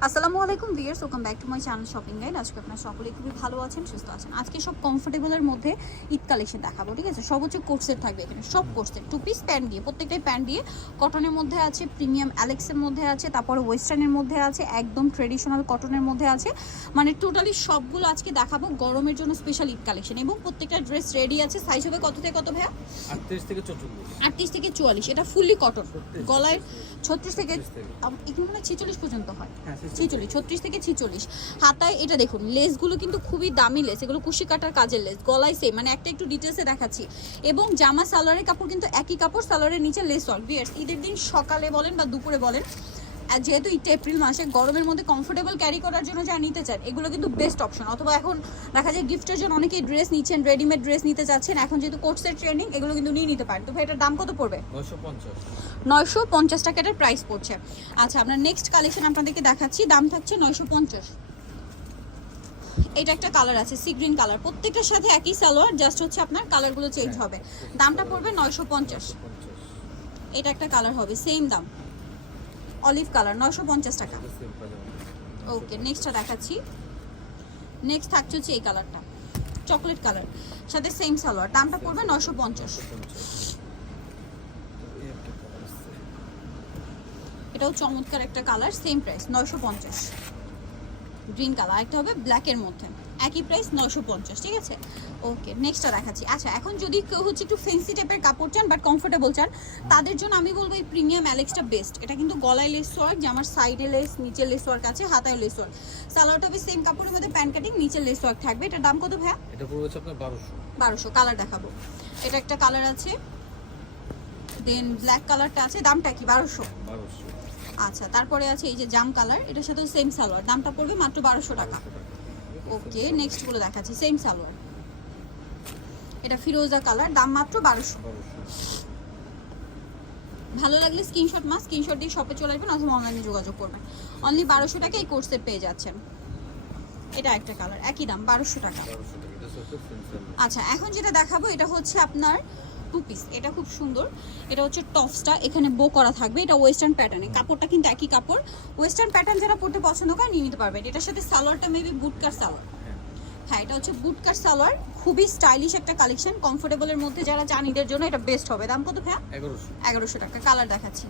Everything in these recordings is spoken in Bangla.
আসসালামু আলাইকুম viewers welcome back to my channel shopping guide আজকে আপনার সকলে খুবই ভালো আছেন সুস্থ আছেন। আজকে সব কমফোর্টেবলের মধ্যে ঈদ কালেকশন দেখাবো ঠিক আছে? সব হচ্ছে কোর্সের থাকবে এখানে সব কোর্সের টু পিস প্যান্ট দিয়ে প্রত্যেকটাই প্যান্ট দিয়ে কটনের মধ্যে আছে প্রিমিয়াম অ্যালেক্সের মধ্যে আছে তারপরে ওয়েস্টার্নের মধ্যে আছে একদম ট্রেডিশনাল কটনের মধ্যে আছে। মানে টোটালি সবগুলো আজকে দেখাবো গরমের জন্য স্পেশাল ঈদ কালেকশন এবং প্রত্যেকটা ড্রেস রেডি আছে সাইজ হবে কত থেকে কত ভাইয়া? আটত্রিশ থেকে চৌচল্লিশ। আটত্রিশ থেকে চুয়াল্লিশ এটা ফুললি কটন গলায় ছত্রিশ। থেকে 36 থেকে। আম- এখানে মানে ছেচল্লিশ পর্যন্ত হয়। হ্যাঁ, 36 ছেচল্লিশ ছত্রিশ থেকে ছিচল্লিশ। হাতায় এটা দেখুন, লেসগুলো কিন্তু খুবই দামি লেস, এগুলো কুশি কাটার কাজের লেস, গলায় সেম মানে একটা একটু ডিটেলসে দেখাচ্ছি। এবং জামা সালোয়ারের কাপড় কিন্তু একই কাপড়, সালোয়ারের নিচে লেস অল বিয়ার্স ঈদের দিন সকালে বলেন বা দুপুরে বলেন যেহেতু এটা এপ্রিল মাসে গরমের মধ্যে কমফোর্টেবল ক্যারি করার জন্য যা নিতে চান এগুলো কিন্তু বেস্ট অপশন অথবা এখন দেখা যায় গিফটের জন্য অনেকেই ড্রেস নিচ্ছেন রেডিমেড ড্রেস নিতে চাচ্ছেন। এখন যেহেতু কোর্সের ট্রেনিং এগুলো কিন্তু নিয়ে নিতে পারেন। তো ভাই এটার দাম কত পড়বে? নয়শো পঞ্চাশ। টাকা এটার প্রাইস পড়ছে। আচ্ছা আমরা নেক্সট কালেকশন আপনাদেরকে দেখাচ্ছি। দাম থাকছে নয়শো পঞ্চাশ। এটা একটা কালার আছে সি গ্রিন কালার প্রত্যেকটার সাথে একই সালোয়ার জাস্ট হচ্ছে আপনার কালারগুলো চেঞ্জ হবে। দামটা পড়বে নয়শো পঞ্চাশ। পঞ্চাশ। এটা একটা কালার হবে সেম দাম। অলিভ কালার, নয়শো পঞ্চাশ টাকা। ওকে, নেক্সটটা দেখাচ্ছি নেক্সট থাকছে হচ্ছে এই কালারটা, চকলেট কালার, সাথে সেম সালোয়ার, দামটা পড়বে নয়শো পঞ্চাশ 150 এই একটা colour আছে। এটাও চমৎকার একটা কালার, সেম প্রাইস, নয়শো পঞ্চাশ গ্রিন কালার একটা হবে ব্ল্যাকের মধ্যে। একই প্রাইস নয়শো পঞ্চাশ ঠিক আছে? ওকে নেক্সটটা দেখাচ্ছি। আচ্ছা এখন যদি কেউ হচ্ছে একটু ফেন্সি টাইপের কাপড় চান বাট কমফোর্টেবল চান তাদের জন্য আমি বলব এই প্রিমিয়াম অ্যালেক্সটা বেস্ট এটা কিন্তু গলায় লেস ওয়ার্ক যে আমার সাইডে লেস নিচে লেস ওয়ার্ক আছে হাতায় লেস ওয়ার্ক সালোয়ারটা হবে সেম কাপড়ের মধ্যে প্যান্ট কাটিং নিচে লেস ওয়ার্ক থাকবে। এটার দাম কত ভাইয়া? এটা পড়বে হচ্ছে আপনার বারোশো। বারোশো কালার দেখাবো। এটা একটা কালার আছে। দেন ব্ল্যাক কালারটা আছে দামটা কি? বারোশো। বারোশো। আচ্ছা তারপরে আছে এই যে জাম কালার এটার সাথে সেম সালোয়ার। দামটা পড়বে মাত্র বারোশো টাকা। ওকে নেক্সটগুলো দেখাচ্ছি সেম সালোয়ার। এটা ফিরোজা কালার দাম মাত্র বারোশো। ভালো লাগলে স্ক্রিনশট মাস স্ক্রিনশট দিয়ে শপে চলে আসবেন অথবা অনলাইনে যোগাযোগ করবেন। অনলি বারোশো টাকা এই কোর্সে পেয়ে যাচ্ছেন। এটা একটা কালার একই দাম বারোশো টাকা। আচ্ছা এখন যেটা দেখাবো এটা হচ্ছে আপনার টু পিস এটা খুব সুন্দর। এটা হচ্ছে টপসটা এখানে বো করা থাকবে। এটা ওয়েস্টার্ন প্যাটার্নে কাপড়টা কিন্তু একই কাপড়। ওয়েস্টার্ন প্যাটার্ন যারা পড়তে পছন্দ করে নিয়ে নিতে পারবেন এটার সাথে সালোয়ারটা মেবি বুটকার সালোয়ার। হ্যাঁ এটা হচ্ছে বুটকার সালোয়ার। খুবই স্টাইলিশ একটা কালেকশন কমফোর্টেবলের মধ্যে যারা চান এদের জন্য এটা বেস্ট হবে। দাম কত ভাইয়া? এগারোশো। এগারোশো টাকা। কালার দেখাচ্ছি।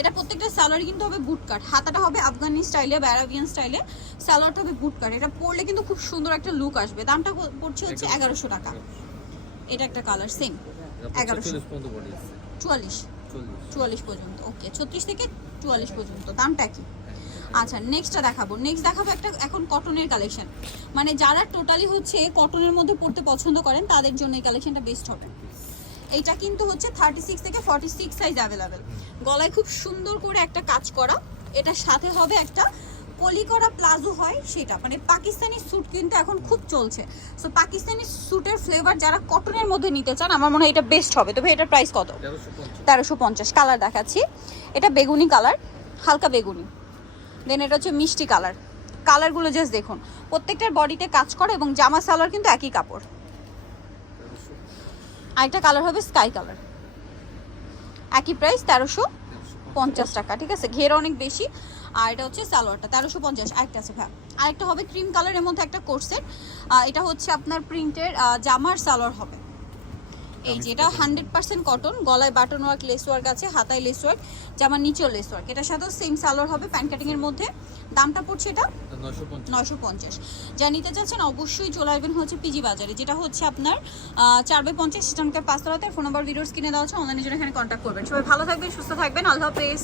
এটা প্রত্যেকটা স্যালোয়ার কিন্তু হবে বুট কাট হাতাটা হবে আফগানি স্টাইলে বা অ্যারাবিয়ান স্টাইলে স্যালোয়ারটা হবে বুট কাট এটা পরলে কিন্তু খুব সুন্দর একটা লুক আসবে। দামটা পড়ছে হচ্ছে এগারোশো। টাকা। এটা একটা কালার সেম এগারোশো। চুয়াল্লিশ। চুয়াল্লিশ পর্যন্ত ওকে ছত্রিশ থেকে চুয়াল্লিশ পর্যন্ত দামটা কি? আচ্ছা নেক্সটটা দেখাবো। নেক্সট দেখাবো একটা এখন কটনের কালেকশন মানে যারা টোটালি হচ্ছে কটনের মধ্যে পড়তে পছন্দ করেন তাদের জন্য এই কালেকশনটা বেস্ট হবে। এইটা কিন্তু হচ্ছে থার্টি সিক্স থেকে ফর্টি সিক্স সাইজ অ্যাভেলেবেল গলায় খুব সুন্দর করে একটা কাজ করা। এটার সাথে হবে একটা পলি করা প্লাজো হয় সেটা মানে পাকিস্তানি স্যুট কিন্তু এখন খুব চলছে। সো পাকিস্তানি স্যুটের ফ্লেভার যারা কটনের মধ্যে নিতে চান আমার মনে হয় এটা বেস্ট হবে। তবে এটার প্রাইস কত? তেরোশো পঞ্চাশ। কালার দেখাচ্ছি। এটা বেগুনি কালার হালকা বেগুনি। দেন এটা হচ্ছে মিষ্টি কালার কালারগুলো জাস্ট দেখুন। প্রত্যেকটার বডিতে কাজ করে এবং জামা সালোয়ার কিন্তু একই কাপড়। আরেকটা কালার হবে স্কাই কালার একই প্রাইস তেরোশো। পঞ্চাশ টাকা, ঠিক আছে? ঘের অনেক বেশি। আর এটা হচ্ছে সালোয়ারটা, তেরোশো পঞ্চাশ। আরেকটা আছে ভ্যা আরেকটা হবে ক্রিম কালারের মধ্যে একটা কোর্সের এটা হচ্ছে আপনার প্রিন্টের জামার সালোয়ার হবে। এই যে এটা হান্ড্রেড পার্সেন্ট কটন গলায় বাটন ওয়ার্ক লেস ওয়ার্ক আছে হাতায় লেস ওয়ার্ক জামার নিচেও লেস ওয়ার্ক এটার সাথেও সেম সালোয়ার হবে প্যান্ট কাটিং এর মধ্যে। দামটা পড়ছে এটা নয়শো পঞ্চাশ। যা নিতে চাচ্ছেন অবশ্যই চলে আসবেন হচ্ছে পিজি বাজারে যেটা হচ্ছে আপনার চার বাই পঞ্চাশ সিটানকে পাঁচতলাতে। ফোন নাম্বার ভিডিওস কিনে দেওয়া হচ্ছে অনলাইনে জন্য এখানে কন্ট্যাক্ট করবেন। সবাই ভালো থাকবেন সুস্থ থাকবেন। আল্লাহ হাফেজ।